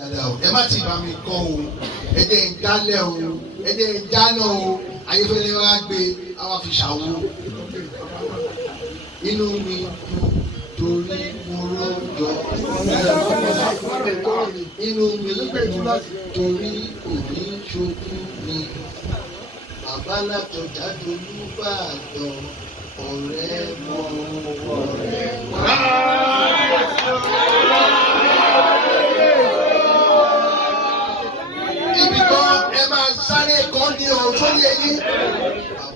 ẹ má ti bá mi kọ́ o ẹ jẹ́ ń dálẹ̀ o ẹ jẹ́ ń dáná o ayéfẹ́lẹ́ wa gbé àwa fi ṣàwo inú mi torí mo rọ́jọ́ inú mi torí òní ṣojú mi bàbá látọjà dolúbàdàn ọ̀rẹ́ mọ́ ọ̀rẹ́ wá. Ibi kan ẹ máa sáré kan ní ọjọ́ yẹ yín.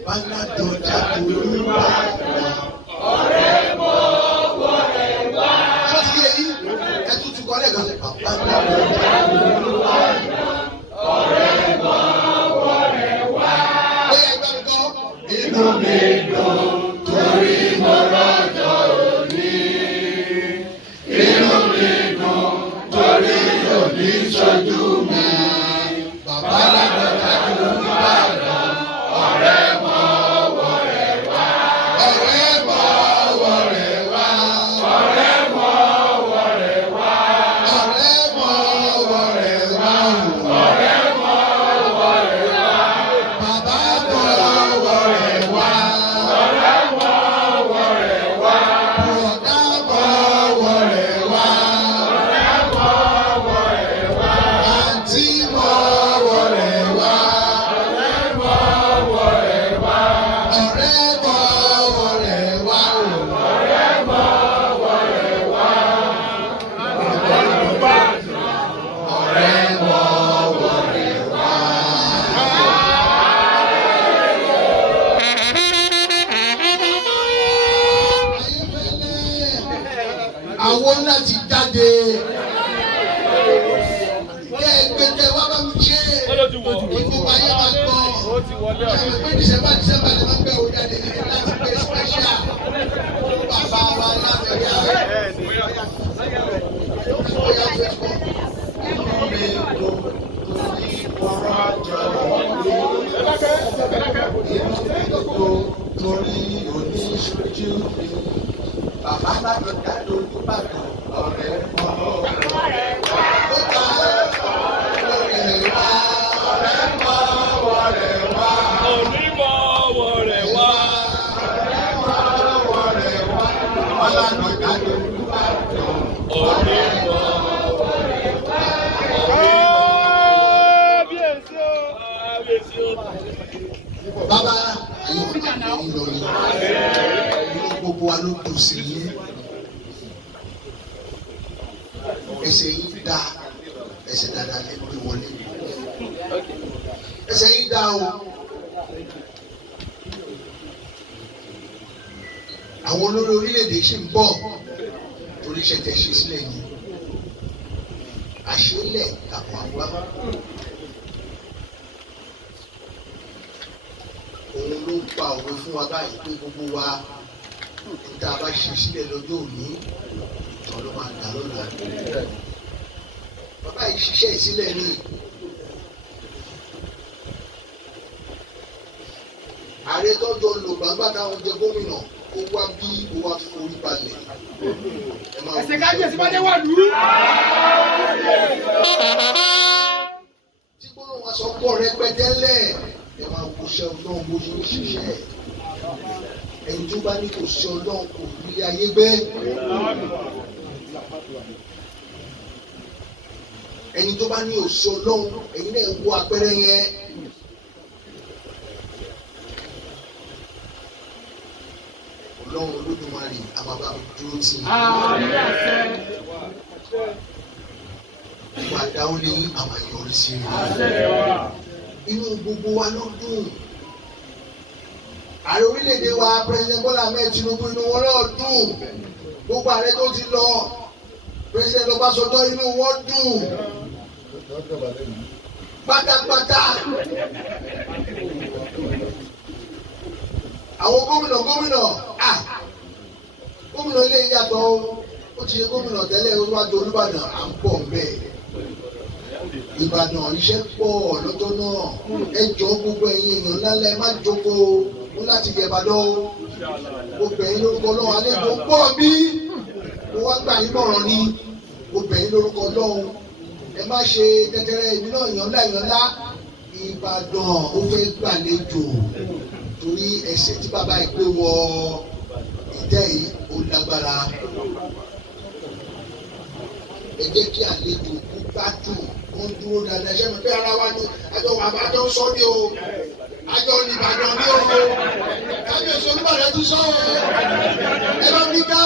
Bàbá látọjà dolúbàdàn ọ̀rẹ́ mọ́ ọ̀rẹ́ wá. Sọ́sì yẹ yín ẹ tún tún kọ́ lẹ́ẹ̀kan sí bàbá látọjà dolúbàdàn ọ̀rẹ́ mọ́ ọ̀rẹ́ wá. Ó yẹ ẹgbẹ́ mi kọ́. Inú mi dùn torí mo rọ́jọ́ òní. Inú mi dùn torí òní ṣojú mi. Bàbá látọjà dolúbàdàn ọ̀rẹ́ mọ́ ọ̀rẹ́ wá. Ọ̀rẹ́ mọ́ ọ̀rẹ́ wá. Ọ̀rẹ́ mọ́ ọ̀rẹ́ wá. Ọ̀rẹ́ mọ́ ọ̀rẹ́ wá. Ọ̀rẹ́ mọ́ ọ̀rẹ́ wá. Bàbá mọ́ ọ̀rẹ́ wá. Ọ̀rẹ́ mọ́ ọ̀rẹ́ wá. Bùrọ̀dá mọ́ ọ̀rẹ́ wá. Ọ̀rẹ́ mọ́ ọ̀rẹ́ wá. Àǹtí mọ́ ọ̀rẹ́ wá. Ọ̀rẹ́ mọ́ ọ̀rẹ́ wá. Ọ̀rẹ́ mọ́ ọ̀rẹ́ wá. Ọ̀rẹ́ mọ́ ọ̀rẹ́ wá. Ọ̀rẹ́ mọ́ ọ̀rẹ́ wá. Àwọn láti jáde kẹ́ ẹ gbé tẹ wá bá mi ṣe ìgbò ayé máa gbọ́ ẹ̀mí pé December lè máa ń bẹ̀ wò jáde ní láti gbé special bàbá wa lábẹ́rẹ́ ààrẹ. Inú mi dùn torí ọ̀rọ̀ àjọ inú mi dùn torí oníṣojú mi. Bàbá látọjà dolúbàdàn ọ̀rẹ́ mọ́ ọ̀rẹ́ wá. Ọ̀rẹ́ mọ́ ọ̀rẹ́ wá. Ọ̀rẹ́ mọ́ ọ̀rẹ́ wá. Onímọ̀ ọ̀rẹ́ wá. Ọ̀rẹ́ mọ́ ọ̀rẹ́ wá. Bàbá látọjà dolúbàdàn ọ̀rẹ́ mọ́ ọ̀rẹ́ wá. Kábíyèsí o. Bàbá ayọ̀ ìlọrin inú gbogbo wa ló dùn sí yín. Ẹsẹ̀ yín dá ẹsẹ̀ dáadáa lè gbé wọlé. Ẹsẹ̀ yín dá o. Àwọn olórí orílẹ̀-èdè ṣì ń bọ̀ torí iṣẹ́ tẹ̀ ṣe sílẹ̀ yìí. Àṣélẹ̀ làwọn àgbà. Òun ló pa òwe fún wa báyìí pé gbogbo wa níta bá ṣe sílẹ̀ lọ́jọ́ òní ìtàn ló máa dà lọ́la. Bàbá yìí ṣiṣẹ́ ìsílẹ̀ ní ààrẹ tọ́jọ́ lò gbàgbà táwọn jẹ gómìnà ó wá bí ó wá forí balẹ̀. Ẹsẹ̀ kábíyèsí bá dé wà lù ú. Tí gbọ́dọ̀ wá sọ pọ̀ rẹpẹtẹ lẹ̀ ẹ máa wo iṣẹ́ ọlọ́run bó ṣe ń ṣiṣẹ́ ẹni tó bá ní kò sí ọlọ́run kò rí ayé gbé ẹni tó bá ní òsì ọlọ́run ẹ̀yin náà wo àpẹẹrẹ yẹn. Ọlọ́run Olódùmarè a máa bá mi dúró tì í. Ìwà dáhùn ní àwọn àyọrí sí i. Inú gbogbo wa ló dùn. Ààrẹ orílẹ̀-èdè wa President Bola Ahmed Tinubu inú wọn náà dùn. Gbogbo ààrẹ tó ti lọ President Ọbásanjọ́ inú wọn dùn. Pátápátá. Àwọn gómìnà gómìnà ilé yàtọ̀ ó ti ṣe gómìnà tẹ́lẹ̀ olúwàjò Olúbàdàn à ń pọ̀ mbẹ́. Ìbàdàn iṣẹ́ pọ̀ lọ́jọ́ náà ẹ jọ gbogbo ẹ̀yin èèyàn lálẹ́ má jókòó ó láti yẹ Ìbàdàn o. Obìnrin lórúkọ Ọlọ́run àlejò pọ̀ bí mo wá gbà yín mọ̀ràn ni obìnrin lórúkọ Ọlọ́run ẹ má ṣe tẹtẹrẹ èmi náà yànlá Ìbàdàn ó fẹ́ gbàlejò torí ẹsẹ̀ tí bàbá yìí gbé wọ ìtẹ́ yìí ó lágbára. Ẹ jẹ́ kí àlejò kú gbádùn wọ́n dúró dáadáa ṣé mi pé ara wa ni àjọ wà bá jọ sọ ní o àjọ Ìbàdàn ní o kábíyèsí Olúbàdàn tún sọ o ẹ bá mi ká.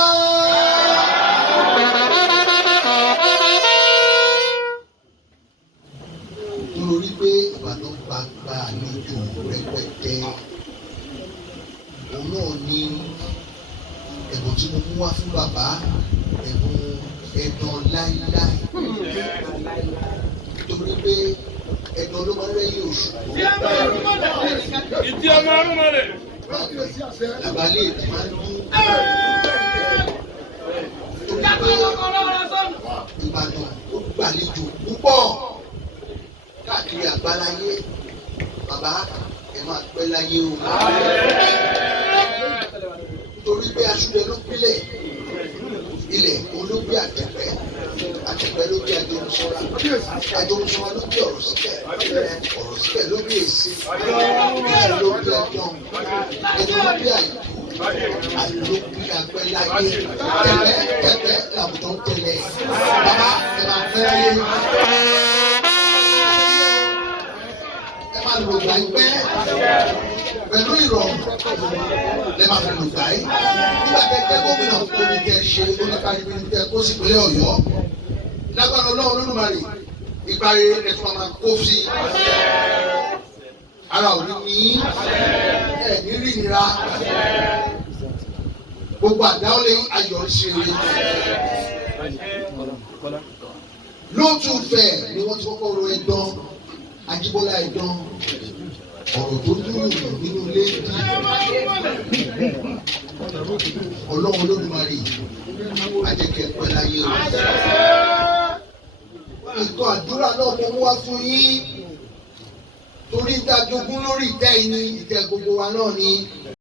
Nítorí pé Ìbàdàn gbàgbà àlejò rẹpẹtẹ òun náà ní ẹ̀bùn tí mo mú wá fún bàbá ẹ̀bùn ẹ̀dàn láíláí nítorí pé ẹ̀dàn ló máa ń rẹ́yìn oṣù. Ìdí ọmọ arúgbó rẹ̀. Làbálẹ̀ èdè máa ń dún. Ìbàdàn ó gbàlejò púpọ̀ káàkiri àgbáláyé. Bàbá ẹ máa pẹ́ láyé o. Nítorí pé aṣúlẹ̀ ló pílẹ̀. Ilẹ̀ olóògbé àtẹ̀pẹ́ ló bí Àjọmọ́sọ́lá ló bí ọ̀rọ̀ síkẹ̀ ló bí èsì ló bí ẹjọ́ ló bí àìkú ló bí àgbẹ̀láyé tẹ̀pẹ́ làwùjọ ń tẹ̀lé bàbá ẹ máa fẹ́ láyé ẹ máa lò gbà pẹ́ pẹ̀lú ìrọ̀rùn lè máa fi lò gbà yìí nígbà tẹ́tẹ́ gómìnà tó ní kẹ́ ṣe oníkàlùkù ní kẹ́ kó sì pínlẹ̀ Ọ̀yọ́ lágbára Ọlọ́run Olódùmarè ìgbà rere ẹ̀tún máa kó sí ara òní ní ẹ̀ ní rí nira gbogbo àdáwọlé ayọ̀ ṣe rere lóòtú fẹ̀ ni wọ́n ti kọ́kọ́ ro ẹ̀dán Ajíbọ́lá ẹ̀dán ọ̀rọ̀ tó dúró nínú ilé Ọlọ́run Olódùmarè ajẹ́kẹ́ pẹ́ láyé o. Ìtọ́ àdúrà náà mo mú wá fún yín torí ìdájogún lórí ìtẹ́ ìní ìtẹ́ gbogbo wa náà ni